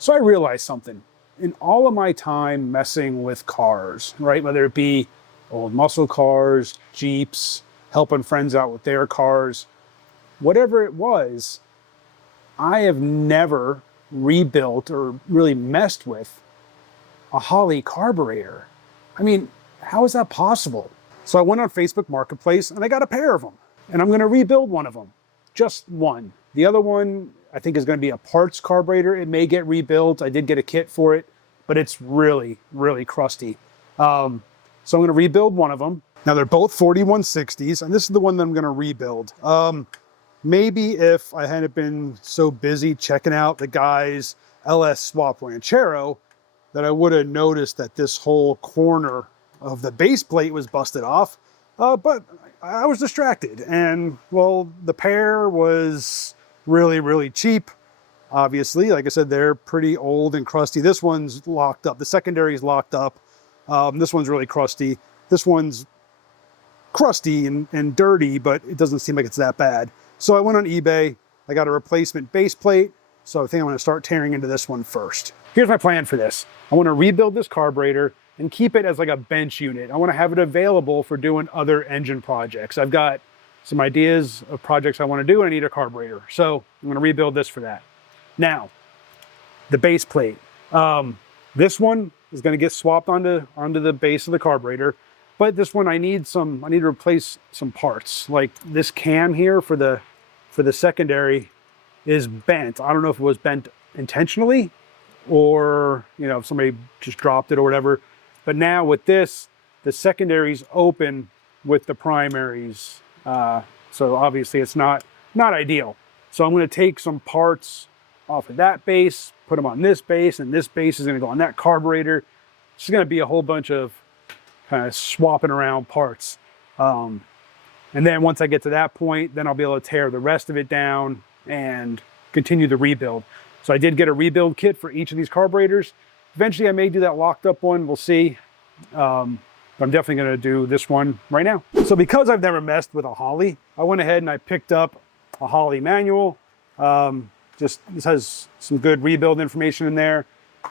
So I realized something. In all of my time messing with cars, right, whether it be old muscle cars, Jeeps, helping friends out with their cars, whatever it was, I have never rebuilt or really messed with a Holley carburetor. I mean, how is that possible? So I went on Facebook Marketplace and I got a pair of them, and I'm going to rebuild one of them, just one. The other one I think is going to be a parts carburetor. It may get rebuilt. I did get a kit for it, but it's really, really crusty. So I'm going to rebuild one of them. Now they're both 4160s, and this is the one that I'm going to rebuild. Maybe if I hadn't been so busy checking out the guy's LS Swap Ranchero, that I would have noticed that this whole corner of the base plate was busted off. But I was distracted, and well, the pair was really, really cheap. Obviously, like I said, they're pretty old and crusty. This one's locked up. The secondary is locked up. This one's really crusty. This one's crusty and dirty, but it doesn't seem like it's that bad. So I went on eBay. I got a replacement base plate. So I think I'm going to start tearing into this one first. Here's my plan for this. I want to rebuild this carburetor and keep it as like a bench unit. I want to have it available for doing other engine projects. I've got some ideas of projects I want to do, and I need a carburetor. So I'm going to rebuild this for that. Now, the base plate. This one is going to get swapped onto the base of the carburetor, but this one I need to replace some parts. Like this cam here for the secondary is bent. I don't know if it was bent intentionally or, you know, if somebody just dropped it or whatever. But now with this, the secondary's open with the primaries. So obviously it's not ideal. So I'm going to take some parts off of that base, put them on this base, and this base is going to go on that carburetor. It's going to be a whole bunch of kind of swapping around parts. And then once I get to that point, then I'll be able to tear the rest of it down and continue the rebuild. So I did get a rebuild kit for each of these carburetors. Eventually I may do that locked up one, we'll see. But I'm definitely gonna do this one right now. So because I've never messed with a Holley, I went ahead and I picked up a Holley manual. This has some good rebuild information in there.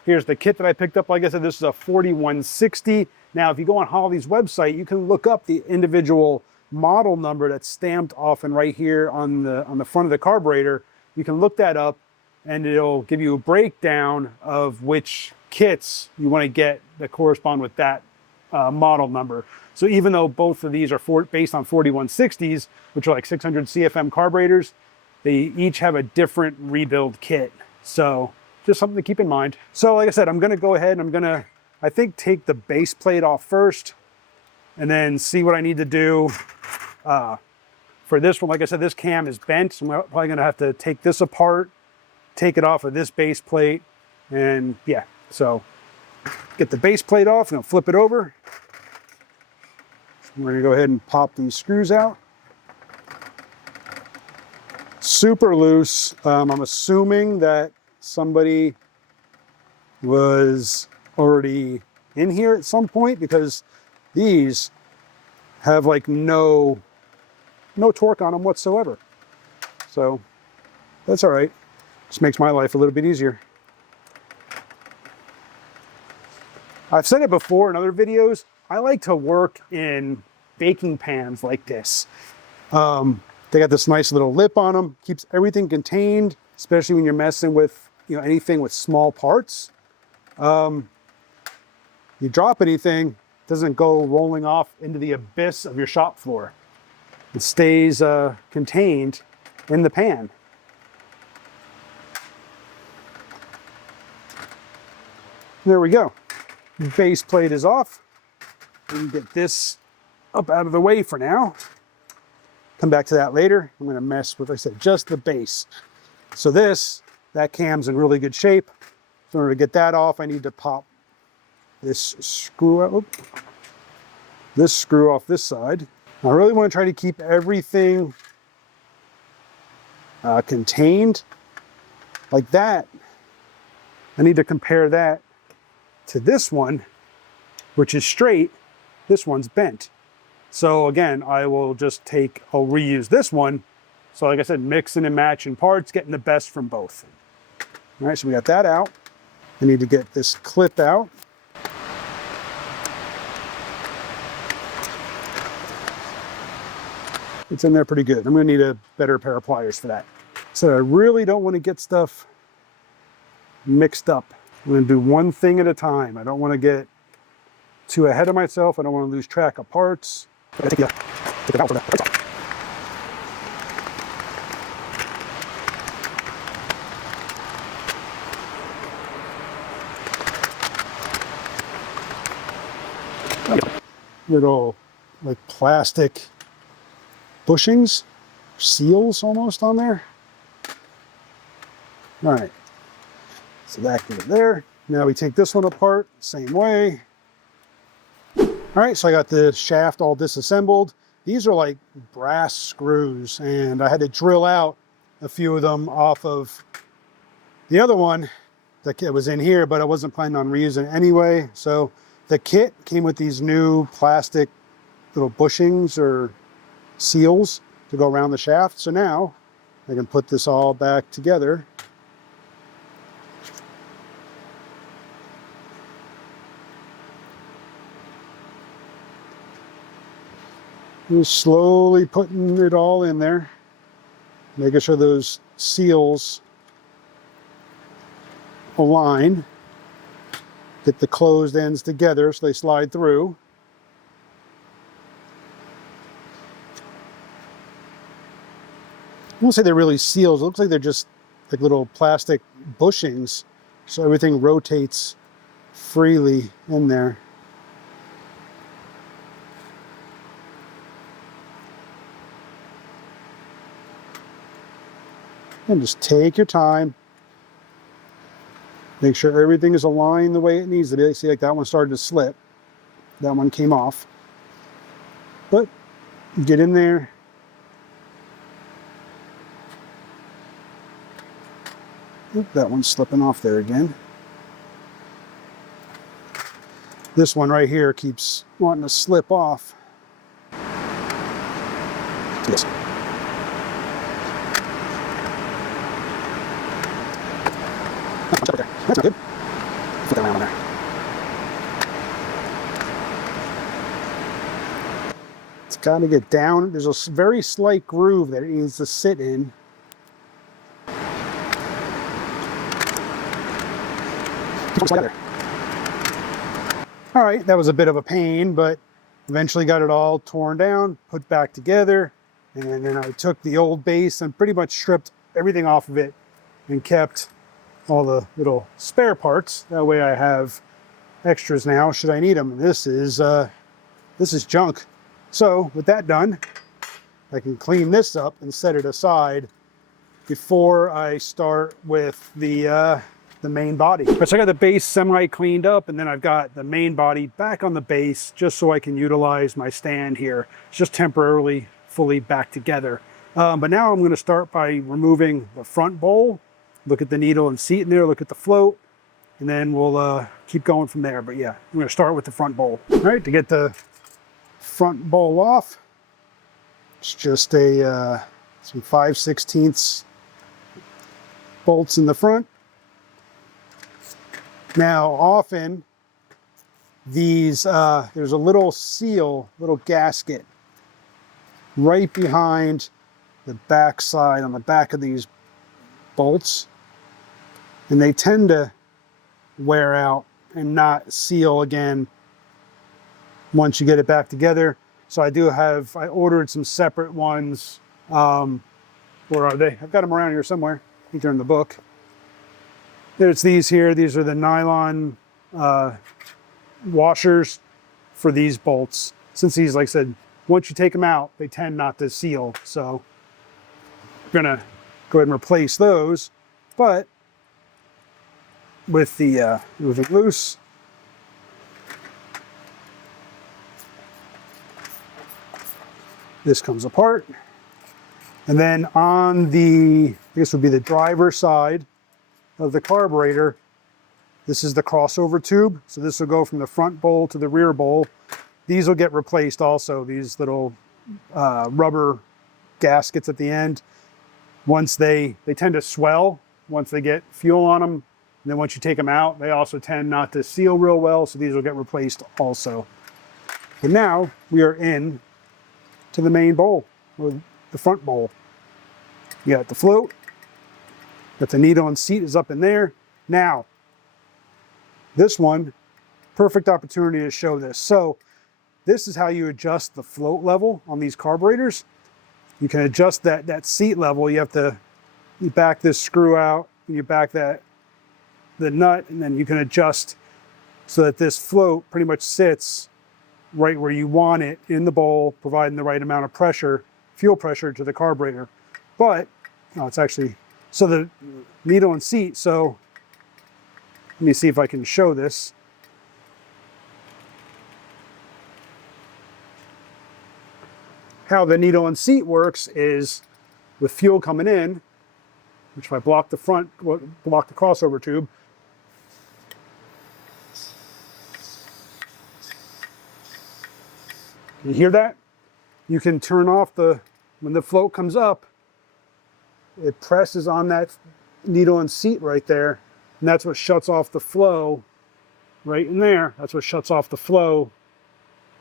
Here's the kit that I picked up. Like I said, this is a 4160. Now, if you go on Holley's website, you can look up the individual model number that's stamped often right here on the front of the carburetor. You can look that up and it'll give you a breakdown of which kits you want to get that correspond with that model number. So even though both of these are based on 4160s, which are like 600 CFM carburetors, they each have a different rebuild kit. So just something to keep in mind. So like I said, I'm going to go ahead and I'm going to, I think, take the base plate off first and then see what I need to do for this one. Like I said, this cam is bent, so I'm probably going to have to take this apart, take it off of this base plate, and yeah. So get the base plate off and I'll flip it over. We're going to go ahead and pop these screws out. Super loose. I'm assuming that somebody was already in here at some point because these have like no torque on them whatsoever. So that's all right. Just makes my life a little bit easier. I've said it before in other videos, I like to work in baking pans like this. They got this nice little lip on them, keeps everything contained, especially when you're messing with, you know, anything with small parts. You drop anything, it doesn't go rolling off into the abyss of your shop floor. It stays contained in the pan. There we go. Base plate is off. We can get this up out of the way for now. Come back to that later. I'm going to mess with, like I said, just the base. So that cam's in really good shape. So in order to get that off, I need to pop this screw out. This screw off this side. I really want to try to keep everything contained like that. I need to compare that to this one, which is straight. This one's bent. So again, I'll reuse this one. So like I said, mixing and matching parts, getting the best from both. All right, so we got that out. I need to get this clip out. It's in there pretty good. I'm going to need a better pair of pliers for that. So I really don't want to get stuff mixed up. I'm going to do one thing at a time. I don't want to get too ahead of myself. I don't want to lose track of parts. I take the valve for the parts off. Little like plastic bushings, seals almost on there. All right, so that goes there. Now we take this one apart, same way. All right, so I got the shaft all disassembled. These are like brass screws, and I had to drill out a few of them off of the other one that was in here, but I wasn't planning on reusing it anyway. So the kit came with these new plastic little bushings or seals to go around the shaft. So now I can put this all back together. Just slowly putting it all in there, making sure those seals align. Get the closed ends together so they slide through. I won't say they're really seals. It looks like they're just like little plastic bushings, so everything rotates freely in there. And just take your time. Make sure everything is aligned the way it needs to be. See, like that one started to slip. That one came off. But get in there. Oop, that one's slipping off there again. This one right here keeps wanting to slip off. Yes. That's not good. Put that around on there. It's got to get down. There's a very slight groove that it needs to sit in. All right, that was a bit of a pain, but eventually got it all torn down, put back together, and then I took the old base and pretty much stripped everything off of it and kept all the little spare parts. That way I have extras now should I need them. This is junk. So with that done, I can clean this up and set it aside before I start with the main body. So I got the base semi cleaned up, and then I've got the main body back on the base just so I can utilize my stand here. It's just temporarily fully back together. But now I'm going to start by removing the front bowl. Look at the needle and seat in there, look at the float, and then we'll keep going from there. But yeah, I'm going to start with the front bowl. All right, to get the front bowl off, it's just a some 5/16 bolts in the front. Now, often these there's a little seal, little gasket right behind the back side on the back of these bolts, and they tend to wear out and not seal again once you get it back together. So I ordered some separate ones. Where are they? I've got them around here somewhere. I think they're in the book. There's these here. These are the nylon washers for these bolts. Since these, like I said, once you take them out, they tend not to seal. So I'm gonna go ahead and replace those. But with the moving loose, this comes apart. And then on the, this would be the driver's side of the carburetor, this is the crossover tube. So this will go from the front bowl to the rear bowl. These will get replaced also, these little rubber gaskets at the end. Once they tend to swell once they get fuel on them, And then once you take them out, they also tend not to seal real well, so these will get replaced also. And now we are in to the main bowl, or the front bowl. You got the float, but the needle and seat is up in there. Now, this one, perfect opportunity to show this. So this is how you adjust the float level on these carburetors. You can adjust that seat level. You back this screw out, and you back the nut, and then you can adjust so that this float pretty much sits right where you want it in the bowl, providing the right amount of pressure, fuel pressure to the carburetor. But, it's actually, so the needle and seat, so let me see if I can show this. How the needle and seat works is with fuel coming in, which if I block the crossover tube, you hear that? You can turn off when the float comes up, it presses on that needle and seat right there, and that's what shuts off the flow right in there. That's what shuts off the flow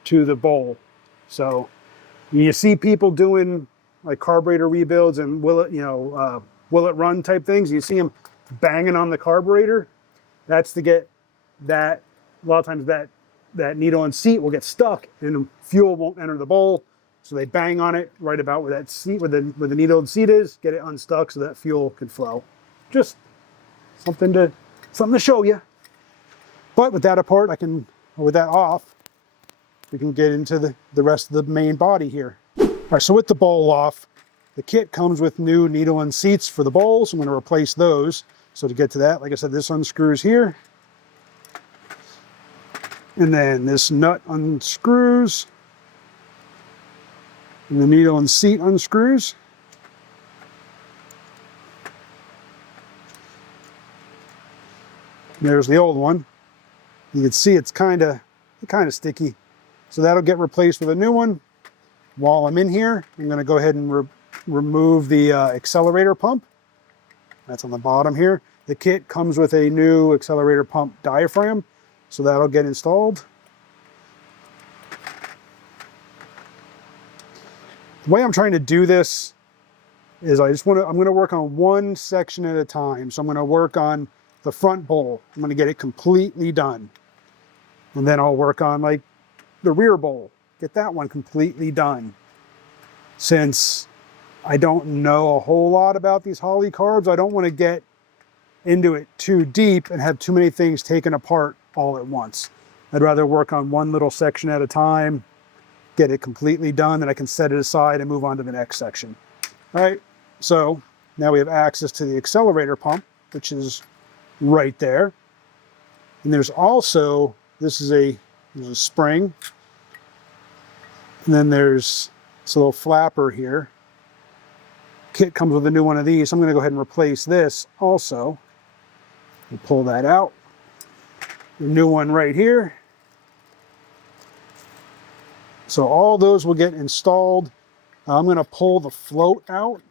to the bowl. So you see people doing like carburetor rebuilds and will it run type things. You see them banging on the carburetor. That's to get that, a lot of times that needle and seat will get stuck and fuel won't enter the bowl. So they bang on it right about where that seat, where the needle and seat is, get it unstuck so that fuel can flow. Just something to show you. But with that apart, with that off, we can get into the rest of the main body here. All right, so with the bowl off, the kit comes with new needle and seats for the bowls. I'm going to replace those. So to get to that, like I said, this unscrews here. And then this nut unscrews. And the needle and seat unscrews. And there's the old one. You can see it's kind of sticky. So that'll get replaced with a new one. While I'm in here, I'm going to go ahead and remove the accelerator pump. That's on the bottom here. The kit comes with a new accelerator pump diaphragm, so that'll get installed. The way I'm trying to do this is I'm going to work on one section at a time. So I'm going to work on the front bowl. I'm going to get it completely done. And then I'll work on like the rear bowl, get that one completely done. Since I don't know a whole lot about these Holley carbs, I don't want to get into it too deep and have too many things taken apart all at once. I'd rather work on one little section at a time, get it completely done, then I can set it aside and move on to the next section. All right, so now we have access to the accelerator pump, which is right there. And there's also, there's a spring, and then there's this little flapper here. Kit comes with a new one of these. So I'm going to go ahead and replace this also. We'll pull that out. The new one right here. So all those will get installed. I'm going to pull the float out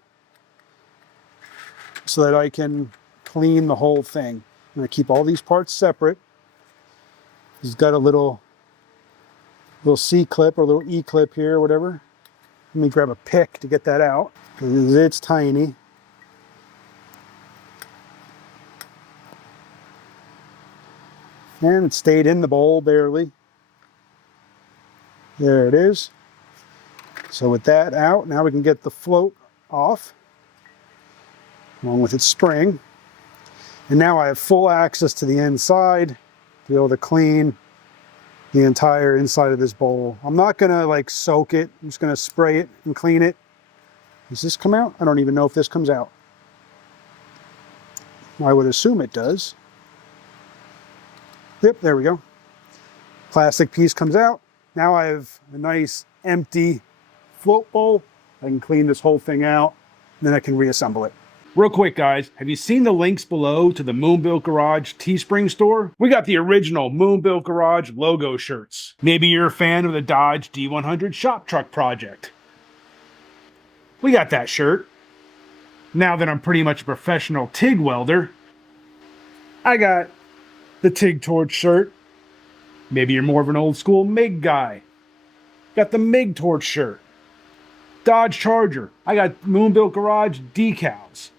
so that I can clean the whole thing. I'm going to keep all these parts separate. He's got a little C-clip or a little E-clip here or whatever. Let me grab a pick to get that out. It's tiny. And it stayed in the bowl barely. There it is. So with that out, now we can get the float off, along with its spring. And now I have full access to the inside to be able to clean the entire inside of this bowl. I'm not gonna like soak it. I'm just gonna spray it and clean it. Does this come out? I don't even know if this comes out. I would assume it does. Yep, there we go. Plastic piece comes out. Now I have a nice empty float bowl. I can clean this whole thing out, and then I can reassemble it. Real quick, guys, have you seen the links below to the MoonBuilt Garage Teespring store? We got the original MoonBuilt Garage logo shirts. Maybe you're a fan of the Dodge D100 shop truck project. We got that shirt. Now that I'm pretty much a professional TIG welder, I got the TIG Torch shirt. Maybe you're more of an old school MIG guy. Got the MIG Torch shirt. Dodge Charger. I got MoonBuilt Garage decals.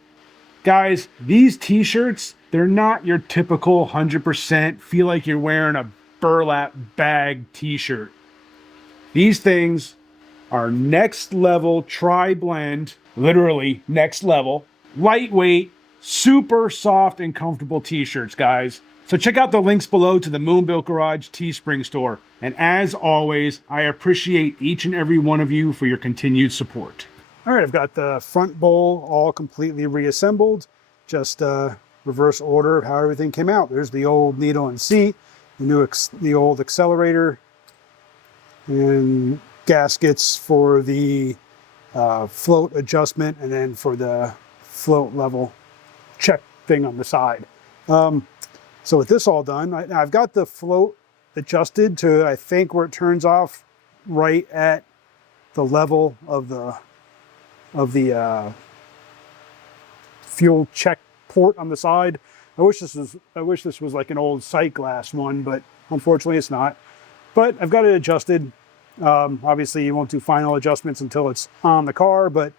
Guys, these t-shirts, they're not your typical 100% feel like you're wearing a burlap bag t-shirt. These things are next level tri-blend, literally next level, lightweight, super soft and comfortable t-shirts, guys. So check out the links below to the MoonBuilt Garage Teespring store. And as always, I appreciate each and every one of you for your continued support. All right, I've got the front bowl all completely reassembled. Just reverse order of how everything came out. There's the old needle and seat, the old accelerator, and gaskets for the float adjustment, and then for the float level check thing on the side. So with this all done, I've got the float adjusted to, I think, where it turns off right at the level of the fuel check port on the side. I wish this was like an old sight glass one, but unfortunately it's not. But I've got it adjusted. Obviously you won't do final adjustments until it's on the car, but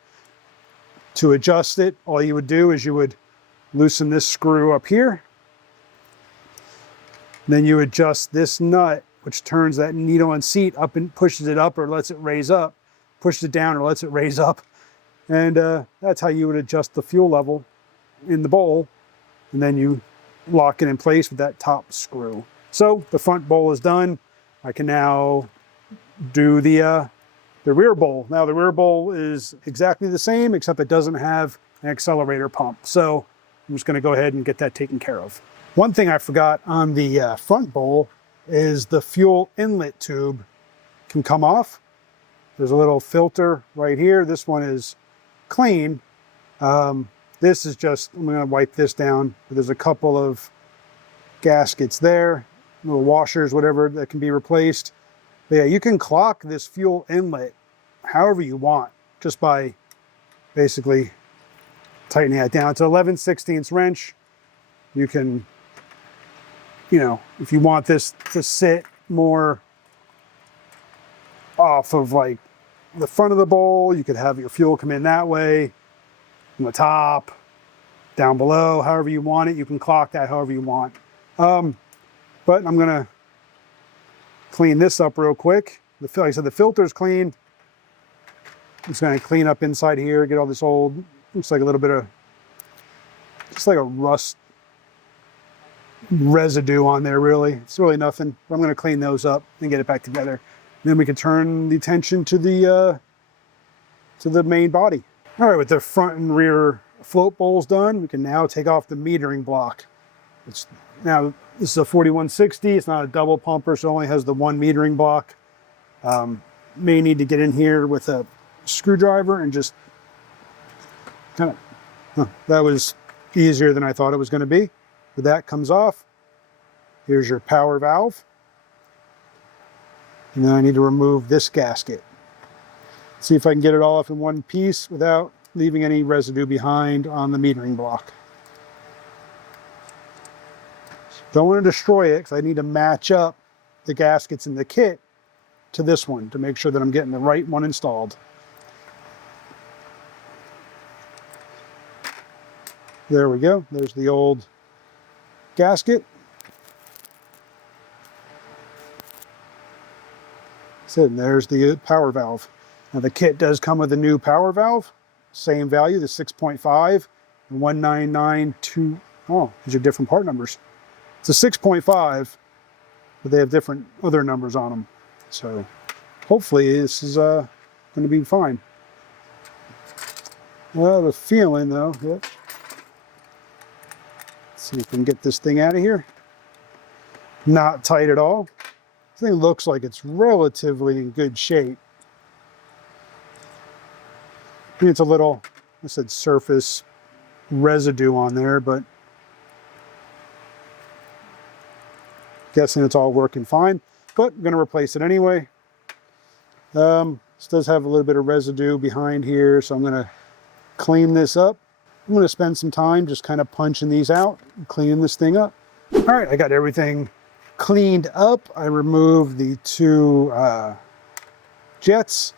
to adjust it, all you would do is you would loosen this screw up here. Then you adjust this nut, which turns that needle and seat up and pushes it up or lets it raise up, pushes it down or lets it raise up. And that's how you would adjust the fuel level in the bowl. And then you lock it in place with that top screw. So the front bowl is done. I can now do the rear bowl. Now the rear bowl is exactly the same, except it doesn't have an accelerator pump. So I'm just gonna go ahead and get that taken care of. One thing I forgot on the front bowl is the fuel inlet tube can come off. There's a little filter right here. This one is clean. This is just, I'm gonna wipe this down. There's a couple of gaskets there, little washers, whatever, that can be replaced. But yeah, you can clock this fuel inlet however you want, just by basically tightening that down. It's an 11/16 wrench. You can, if you want this to sit more off of like the front of the bowl, you could have your fuel come in that way, from the top, down below, however you want it. You can clock that however you want. But I'm gonna clean this up real quick. Like I said, the filter's clean. I'm just gonna clean up inside here, get all this old, looks like a little bit of, just like a rust residue on there, really. It's really nothing. But I'm gonna clean those up and get it back together. And then we can turn the attention to the main body. All right, with the front and rear float bowls done, we can now take off the metering block. Now, this is a 4160. It's not a double pumper, so it only has the one metering block. May need to get in here with a screwdriver and just kind of, that was easier than I thought it was going to be. But that comes off. Here's your power valve. And then I need to remove this gasket. See if I can get it all off in one piece without leaving any residue behind on the metering block. Don't want to destroy it because I need to match up the gaskets in the kit to this one to make sure that I'm getting the right one installed. There we go. There's the old gasket. So there's the power valve. Now the kit does come with a new power valve, same value, the 6.5 and 1992. Oh, these are different part numbers. It's a 6.5, but they have different other numbers on them. So hopefully this is going to be fine. Well, the feeling though, yep. Let's see if we can get this thing out of here. Not tight at all. This thing looks like it's relatively in good shape. I mean, it's a little, I said surface residue on there, but guessing it's all working fine. But I'm going to replace it anyway. This does have a little bit of residue behind here, so I'm going to clean this up. I'm going to spend some time just kind of punching these out and cleaning this thing up. All right, I got everything cleaned up. I removed the two jets,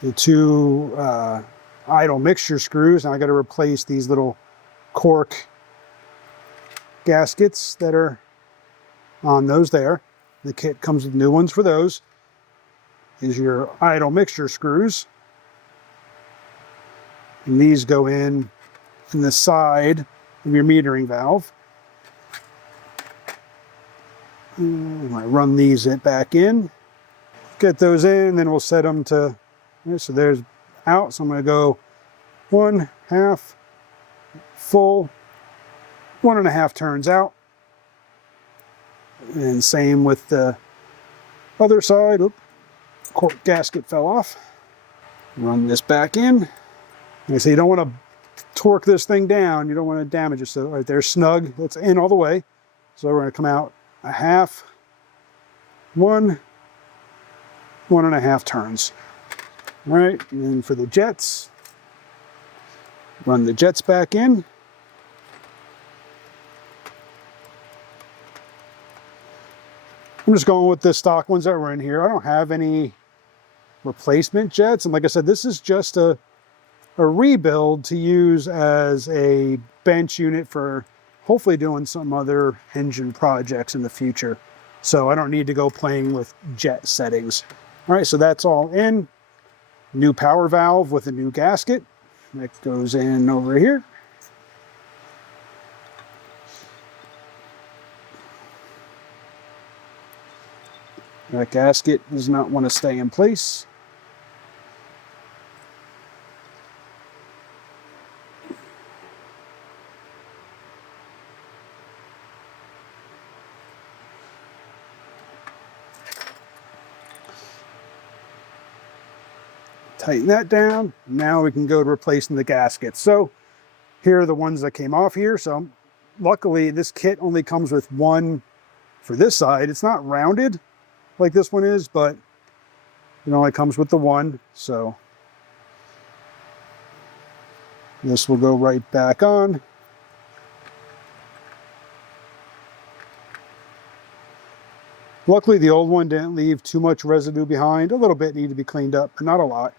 the two idle mixture screws. Now I got to replace these little cork gaskets that are on those there. The kit comes with new ones for those. These are your idle mixture screws. And these go in the side of your metering valve. And I run these back in. Get those in, then we'll set them to, so there's out. So I'm going to go 1/2 full, 1.5 turns out. And same with the other side. Oop, cork gasket fell off. Run this back in. Like I say, you don't want to torque this thing down. You don't want to damage it. So right there, snug. That's in all the way. So we're going to come out 1/2, 1.5 turns. All right, and then for the jets, run the jets back in. I'm just going with the stock ones that were in here. I don't have any replacement jets. And like I said, this is just a rebuild to use as a bench unit for hopefully doing some other engine projects in the future. So I don't need to go playing with jet settings. All right, so that's all in. New power valve with a new gasket. That goes in over here. That gasket does not want to stay in place. Tighten that down. Now we can go to replacing the gaskets. So here are the ones that came off here. So luckily this kit only comes with one for this side. It's not rounded like this one is, but it only comes with the one. So this will go right back on. Luckily the old one didn't leave too much residue behind. A little bit needed to be cleaned up, but not a lot.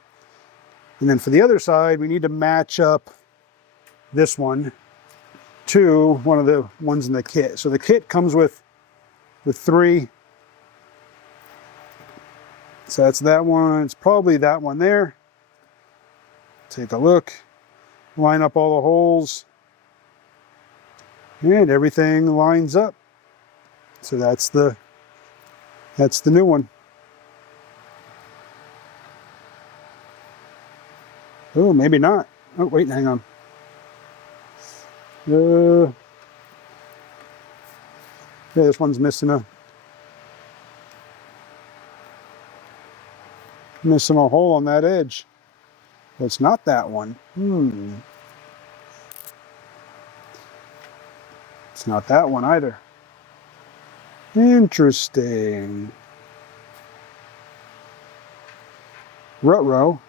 And then for the other side, we need to match up this one to one of the ones in the kit. So the kit comes with 3. So that's that one. It's probably that one there. Take a look. Line up all the holes. And everything lines up. So that's the new one. Oh, maybe not. Oh, wait, hang on. Yeah, this one's missing a hole on that edge. It's not that one. It's not that one either. Interesting. Ruh-roh.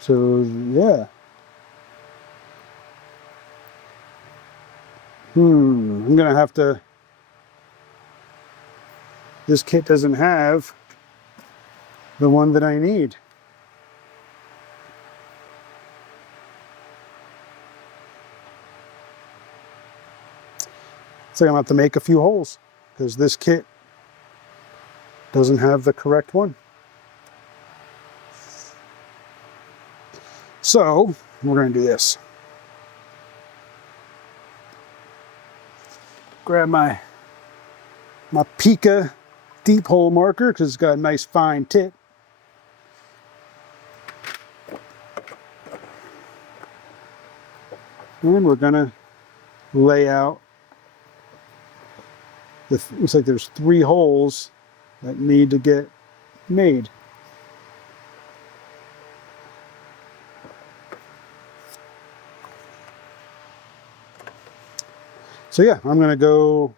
So yeah. I'm gonna have to. This kit doesn't have the one that I need. So I'm gonna have to make a few holes because this kit doesn't have the correct one. So we're gonna do this. Grab my Pika deep hole marker because it's got a nice fine tip. And we're gonna lay out. Looks like there's 3 holes that need to get made. So yeah, I'm gonna go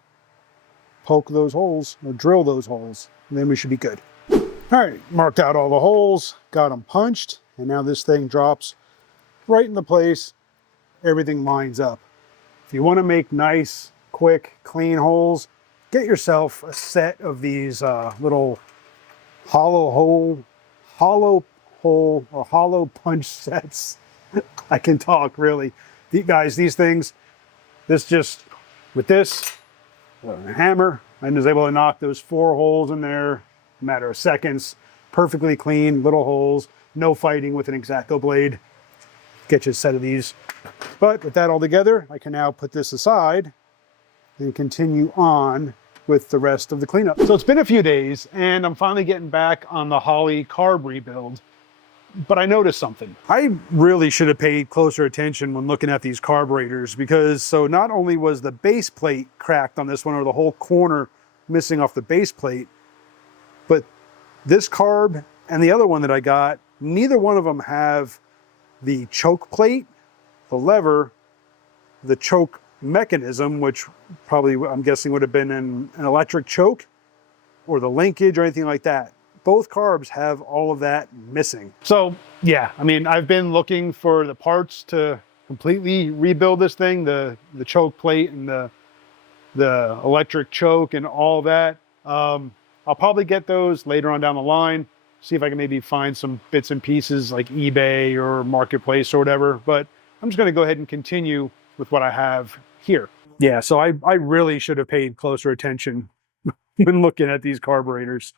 poke those holes or drill those holes, and then we should be good. All right, marked out all the holes, got them punched, and now this thing drops right into place. Everything lines up. If you want to make nice, quick, clean holes, get yourself a set of these little hollow punch sets. I can talk, really. Guys, these things, with this hammer, I was able to knock those 4 holes in there in a matter of seconds. Perfectly clean, little holes, no fighting with an X-Acto blade. Get you a set of these. But with that all together, I can now put this aside and continue on with the rest of the cleanup. So it's been a few days and I'm finally getting back on the Holley carb rebuild, but I noticed something. I really should have paid closer attention when looking at these carburetors, because so not only was the base plate cracked on this one, or the whole corner missing off the base plate, but this carb and the other one that I got, neither one of them have the choke plate, the lever, the choke mechanism, which probably I'm guessing would have been an electric choke, or the linkage or anything like that. Both carbs have all of that missing. So yeah, I mean, I've been looking for the parts to completely rebuild this thing, the choke plate and the electric choke and all that. I'll probably get those later on down the line, see if I can maybe find some bits and pieces like eBay or Marketplace or whatever, but I'm just gonna go ahead and continue with what I have here. Yeah, so I really should have paid closer attention when looking at these carburetors.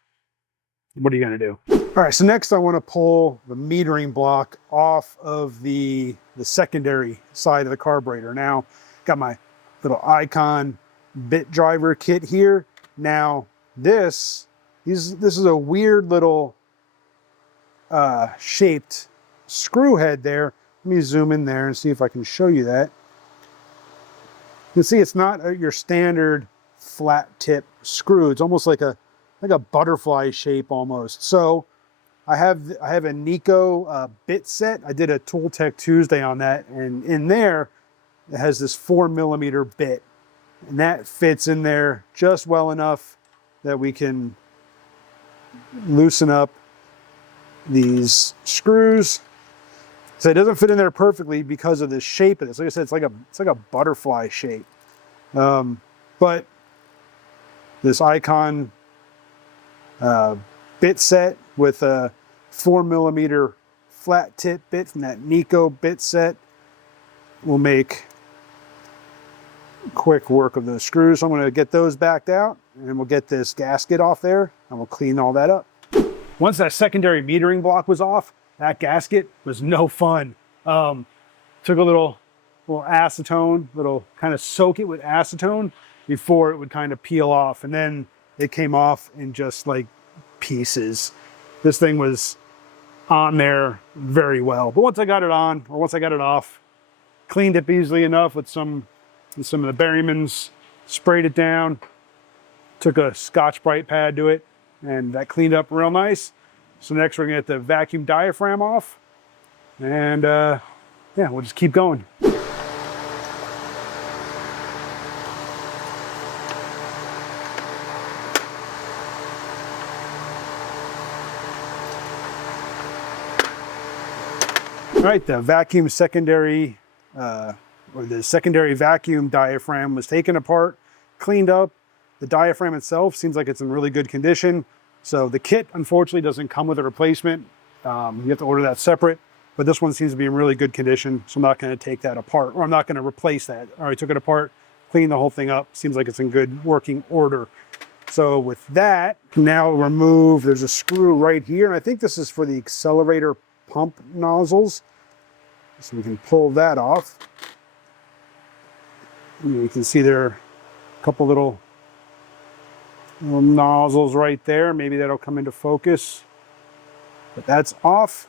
What are you gonna do? All right, so next I wanna pull the metering block off of the secondary side of the carburetor. Now, got my little Icon bit driver kit here. Now, this is a weird little shaped screw head there. Let me zoom in there and see if I can show you that. You can see it's not your standard flat tip screw. It's almost like a butterfly shape almost. So I have a Nico bit set. I did a Tool Tech Tuesday on that, and in there it has this 4mm bit, and that fits in there just well enough that we can loosen up these screws. So it doesn't fit in there perfectly because of the shape of this. Like I said, it's like a butterfly shape. But this Icon bit set with a 4mm flat tip bit from that Nico bit set will make quick work of those screws. So I'm going to get those backed out, and we'll get this gasket off there, and we'll clean all that up. Once that secondary metering block was off, that gasket was no fun. Took a little acetone, kind of soak it with acetone before it would kind of peel off, and then it came off in just like pieces. This thing was on there very well, but once I got it on, or once I got it off, cleaned it easily enough with some of the Berryman's, sprayed it down, took a Scotch-Brite pad to it, and that cleaned up real nice. So next we're gonna get the vacuum diaphragm off, and yeah, we'll just keep going. All right, the vacuum secondary, or the secondary vacuum diaphragm was taken apart, cleaned up. The diaphragm itself seems like it's in really good condition. So the kit, unfortunately, doesn't come with a replacement. You have to order that separate, but this one seems to be in really good condition, so I'm not going to take that apart, or I'm not going to replace that. I already took it apart, cleaned the whole thing up. Seems like it's in good working order. So with that, now remove, there's a screw right here, and I think this is for the accelerator pump nozzles. So we can pull that off. And you can see there are a couple little nozzles right there. Maybe that'll come into focus. But that's off.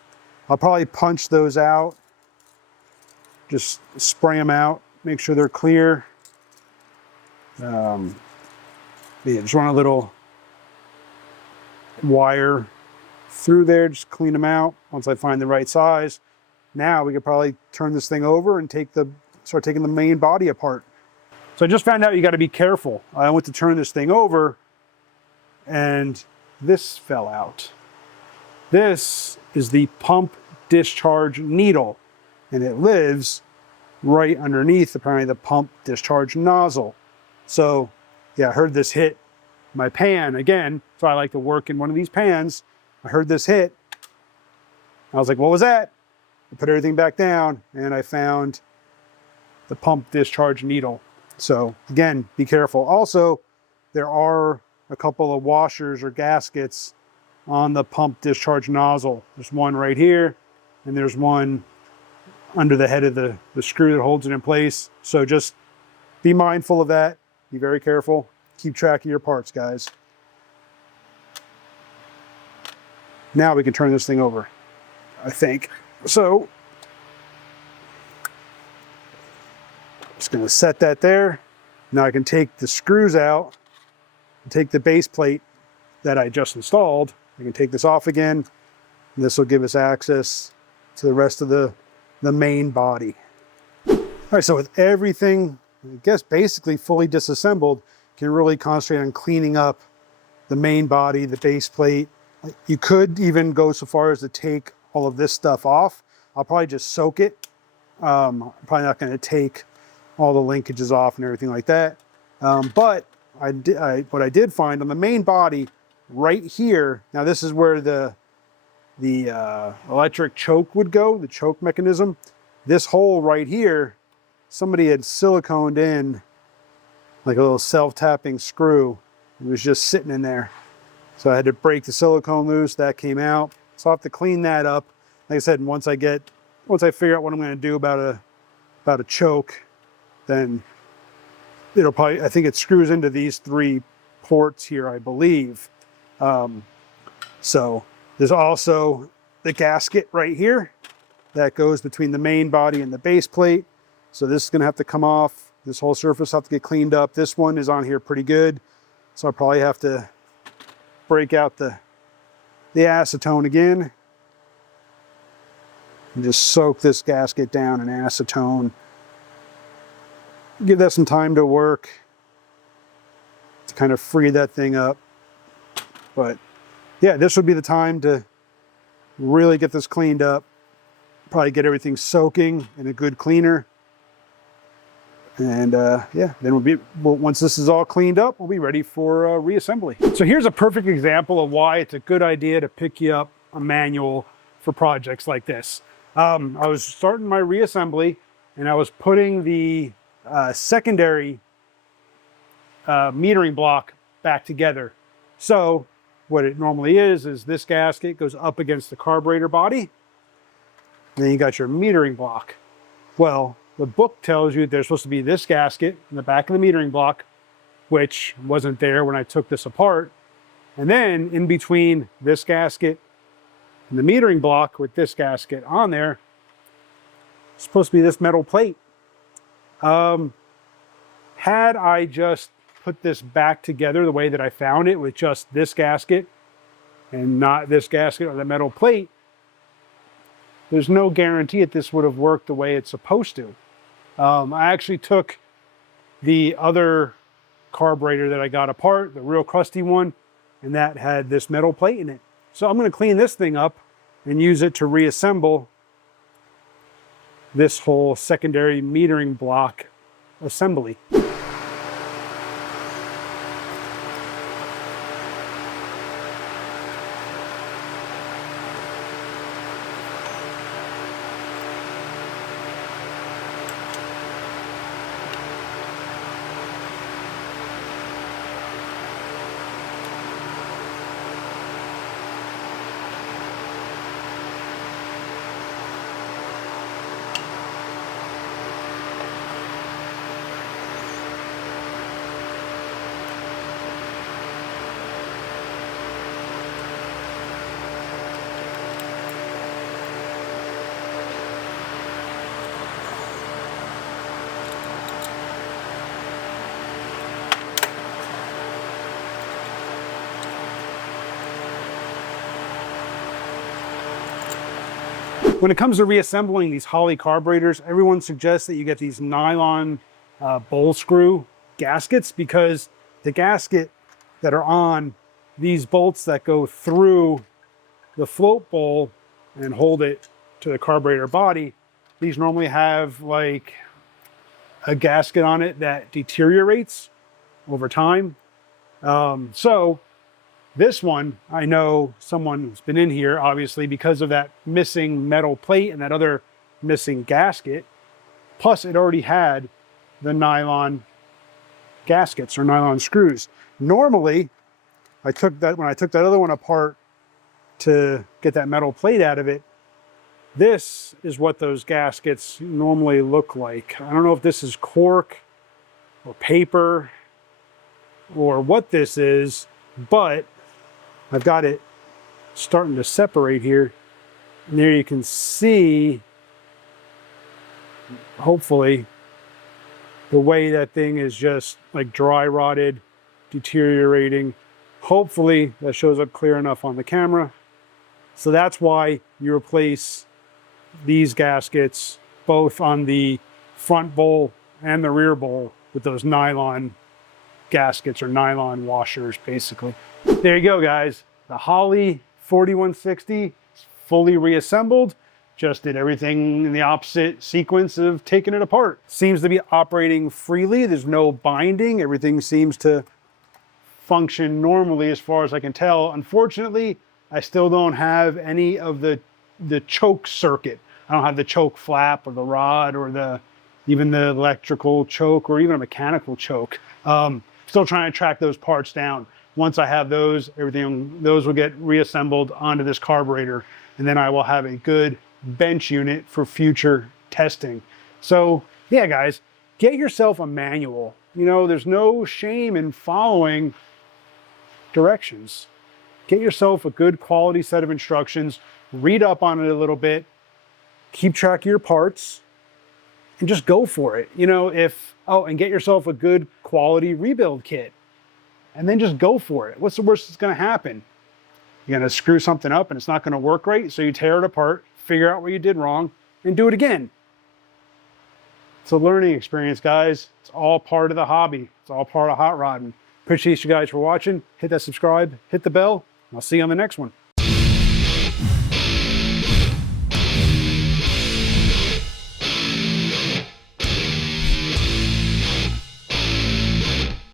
I'll probably punch those out. Just spray them out. Make sure they're clear. Yeah, just run a little wire through there. Just clean them out once I find the right size. Now we could probably turn this thing over and start taking the main body apart. So I just found out you got to be careful. I went to turn this thing over and this fell out. This is the pump discharge needle, and it lives right underneath apparently the pump discharge nozzle. So yeah, I heard this hit my pan again. So I like to work in one of these pans. I heard this hit. I was like, what was that? I put everything back down and I found the pump discharge needle. So again, be careful. Also, there are a couple of washers or gaskets on the pump discharge nozzle. There's one right here and there's one under the head of the screw that holds it in place. So just be mindful of that. Be very careful. Keep track of your parts, guys. Now we can turn this thing over, I think. So just going to set that there. Now I can take the screws out and take the base plate that I just installed. I can take this off again. And this will give us access to the rest of the main body. All right, so with everything, I guess basically fully disassembled, you can really concentrate on cleaning up the main body, the base plate. You could even go so far as to take all of this stuff off. I'll probably just soak it. I'm probably not going to take all the linkages off and everything like that. But what I did find on the main body right here, now this is where the electric choke would go, the choke mechanism. This hole right here, somebody had siliconed in like a little self-tapping screw. It was just sitting in there. So I had to break the silicone loose, that came out. So I'll have to clean that up. Like I said, once I figure out what I'm going to do about a choke, then it'll probably, I think it screws into these 3 ports here, I believe. So there's also the gasket right here that goes between the main body and the base plate. So this is going to have to come off. This whole surface will have to get cleaned up. This one is on here pretty good. So I'll probably have to break out the acetone again and just soak this gasket down in acetone. Give that some time to work to kind of free that thing up. But yeah, this would be the time to really get this cleaned up. Probably get everything soaking in a good cleaner. And yeah, then once this is all cleaned up, we'll be ready for reassembly. So here's a perfect example of why it's a good idea to pick you up a manual for projects like this. I was starting my reassembly and I was putting the secondary metering block back together. So what it normally is this gasket goes up against the carburetor body. And then you got your metering block. Well, the book tells you there's supposed to be this gasket in the back of the metering block, which wasn't there when I took this apart. And then in between this gasket and the metering block with this gasket on there, it's supposed to be this metal plate. Had I just put this back together the way that I found it with just this gasket and not this gasket or the metal plate, there's no guarantee that this would have worked the way it's supposed to. I actually took the other carburetor that I got apart, the real crusty one, and that had this metal plate in it. So I'm going to clean this thing up and use it to reassemble this whole secondary metering block assembly. When it comes to reassembling these Holley carburetors, everyone suggests that you get these nylon bowl screw gaskets, because the gasket that are on these bolts that go through the float bowl and hold it to the carburetor body, these normally have like a gasket on it that deteriorates over time. So this one, I know someone who's been in here, obviously, because of that missing metal plate and that other missing gasket. Plus, it already had the nylon gaskets or nylon screws. Normally, when I took that other one apart to get that metal plate out of it, this is what those gaskets normally look like. I don't know if this is cork or paper or what this is, but I've got it starting to separate here. And there you can see, hopefully, the way that thing is just like dry rotted, deteriorating. Hopefully that shows up clear enough on the camera. So that's why you replace these gaskets both on the front bowl and the rear bowl with those nylon gaskets or nylon washers, basically. There you go, guys. The Holley 4160 is fully reassembled. Just did everything in the opposite sequence of taking it apart. Seems to be operating freely. There's no binding. Everything seems to function normally as far as I can tell. Unfortunately, I still don't have any of the choke circuit. I don't have the choke flap or the rod or even the electrical choke or even a mechanical choke. Still trying to track those parts down. Once I have those, those will get reassembled onto this carburetor, and then I will have a good bench unit for future testing. So yeah, guys, get yourself a manual. You know, there's no shame in following directions. Get yourself a good quality set of instructions, read up on it a little bit, keep track of your parts, and just go for it. You know, and get yourself a good quality rebuild kit, and then just go for it. What's the worst that's gonna happen? You're gonna screw something up and it's not gonna work right, so you tear it apart, figure out what you did wrong, and do it again. It's a learning experience, guys. It's all part of the hobby. It's all part of hot rodding. Appreciate you guys for watching. Hit that subscribe, hit the bell, and I'll see you on the next one.